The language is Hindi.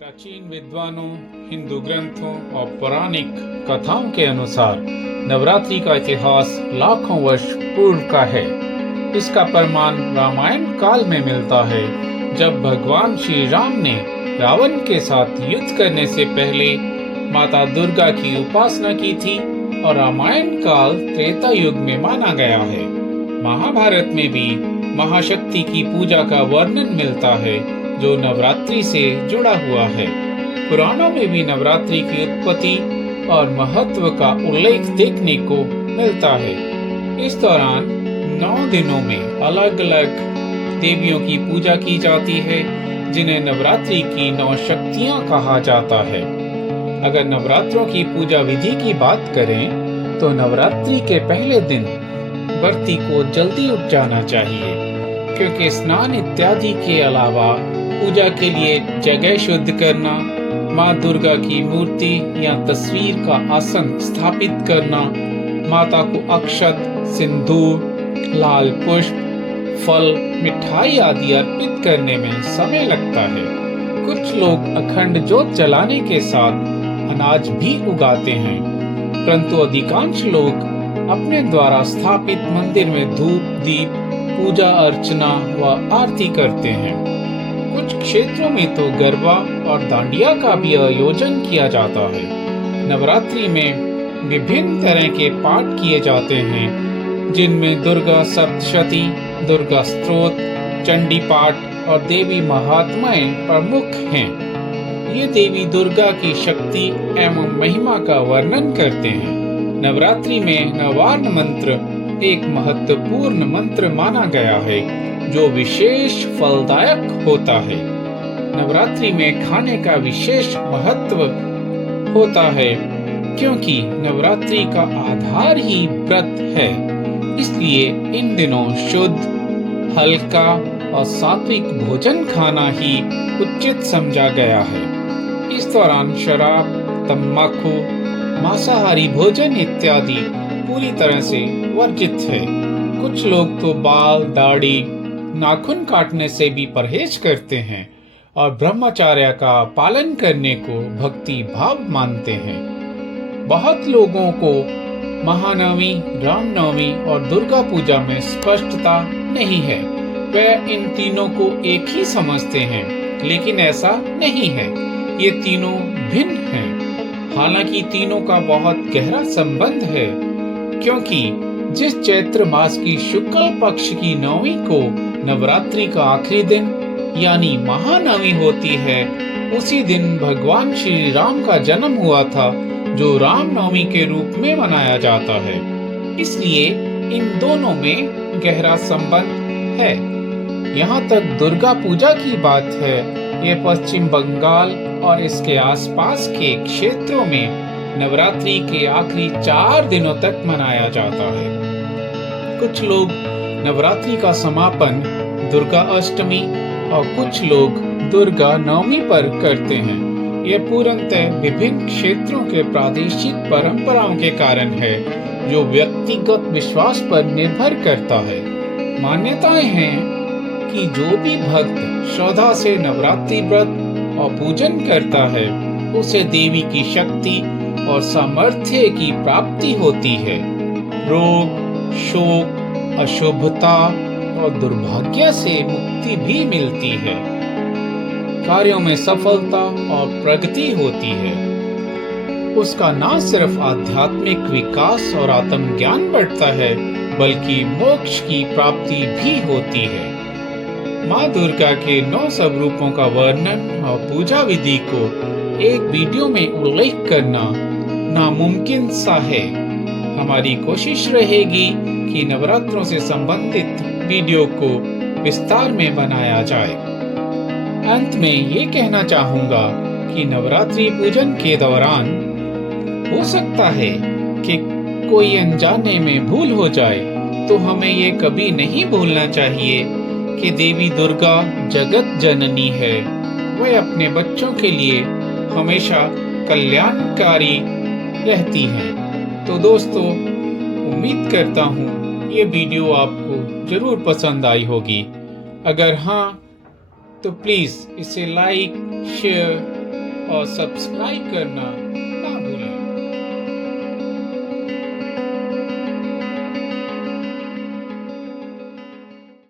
प्राचीन विद्वानों, हिंदू ग्रंथों और पौराणिक कथाओं के अनुसार नवरात्रि का इतिहास लाखों वर्ष पूर्व का है। इसका प्रमाण रामायण काल में मिलता है, जब भगवान श्री राम ने रावण के साथ युद्ध करने से पहले माता दुर्गा की उपासना की थी और रामायण काल त्रेता युग में माना गया है। महाभारत में भी महाशक्ति की पूजा का वर्णन मिलता है, जो नवरात्रि से जुड़ा हुआ है। पुराणों में भी नवरात्रि की उत्पत्ति और महत्व का उल्लेख देखने को मिलता है। इस दौरान 9 दिनों में अलग अलग देवियों की पूजा की जाती है, जिन्हें नवरात्रि की 9 शक्तियां कहा जाता है। अगर नवरात्रों की पूजा विधि की बात करें तो नवरात्रि के पहले दिन व्रती को जल्दी उठ जाना चाहिए, क्योंकि स्नान इत्यादि के अलावा पूजा के लिए जगह शुद्ध करना, माँ दुर्गा की मूर्ति या तस्वीर का आसन स्थापित करना, माता को अक्षत, सिंदूर, लाल पुष्प, फल, मिठाई आदि अर्पित करने में समय लगता है। कुछ लोग अखंड ज्योत जलाने के साथ अनाज भी उगाते हैं, परंतु अधिकांश लोग अपने द्वारा स्थापित मंदिर में धूप, दीप, पूजा अर्चना व आरती करते हैं। कुछ क्षेत्रों में तो गरबा और दांडिया का भी आयोजन किया जाता है। नवरात्रि में विभिन्न तरह के पाठ किए जाते हैं, जिनमें दुर्गा सप्तशती, दुर्गा स्तोत्र, चंडी पाठ और देवी महात्माएं प्रमुख हैं। ये देवी दुर्गा की शक्ति एवं महिमा का वर्णन करते हैं। नवरात्रि में नवार्न मंत्र एक महत्वपूर्ण मंत्र माना गया है, जो विशेष फलदायक होता है। नवरात्रि में खाने का विशेष महत्व होता है, क्योंकि नवरात्रि का आधार ही व्रत है। इसलिए इन दिनों शुद्ध, हल्का और सात्विक भोजन खाना ही उचित समझा गया है। इस दौरान शराब, तंबाकू, मांसाहारी भोजन इत्यादि पूरी तरह से वर्जित है। कुछ लोग तो बाल, दाढ़ी, नाखून काटने से भी परहेज करते हैं और ब्रह्मचर्य का पालन करने को भक्ति भाव मानते हैं। बहुत लोगों को महानवमी, रामनवमी और दुर्गा पूजा में स्पष्टता नहीं है। वे इन तीनों को एक ही समझते हैं, लेकिन ऐसा नहीं है। ये तीनों भिन्न हैं। हालांकि तीनों का बहुत गहरा संबंध है, क्योंकि जिस चैत्र मास की शुक्ल पक्ष की नवमी को नवरात्रि का आखिरी दिन यानी महानवमी होती है, उसी दिन भगवान श्री राम का जन्म हुआ था, जो रामनवमी के रूप में मनाया जाता है। इसलिए इन दोनों में गहरा संबंध है। यहाँ तक दुर्गा पूजा की बात है, यह पश्चिम बंगाल और इसके आसपास के क्षेत्रों में नवरात्रि के आखिरी 4 दिनों तक मनाया जाता है। कुछ लोग नवरात्रि का समापन दुर्गा अष्टमी और कुछ लोग दुर्गा नवमी पर करते हैं। यह पूर्णतः विभिन्न क्षेत्रों के प्रादेशिक परंपराओं के कारण है, जो व्यक्तिगत विश्वास पर निर्भर करता है। मान्यताएं हैं कि जो भी भक्त श्रद्धा से नवरात्रि व्रत और पूजन करता है, उसे देवी की शक्ति और सामर्थ्य की प्राप्ति होती है। रोग, शोक, अशुभता और दुर्भाग्य से मुक्ति भी मिलती है। कार्यों में सफलता और प्रगति होती है। उसका न सिर्फ आध्यात्मिक विकास और आत्मज्ञान बढ़ता है, बल्कि मोक्ष की प्राप्ति भी होती है। माँ दुर्गा के 9 स्वरूपों का वर्णन और पूजा विधि को एक वीडियो में उल्लेख करना नामुमकिन सा है। हमारी कोशिश रहेगी कि नवरात्रों से संबंधित वीडियो को विस्तार में बनाया जाए। अंत में ये कहना चाहूँगा कि नवरात्रि पूजन के दौरान हो सकता है कि कोई अनजाने में भूल हो जाए, तो हमें ये कभी नहीं भूलना चाहिए कि देवी दुर्गा जगत जननी है। वह अपने बच्चों के लिए हमेशा कल्याणकारी रहती हैं। तो दोस्तों, उम्मीद करता हूँ ये वीडियो आपको जरूर पसंद आई होगी। अगर हाँ, तो प्लीज़ इसे लाइक, शेयर और सब्सक्राइब करना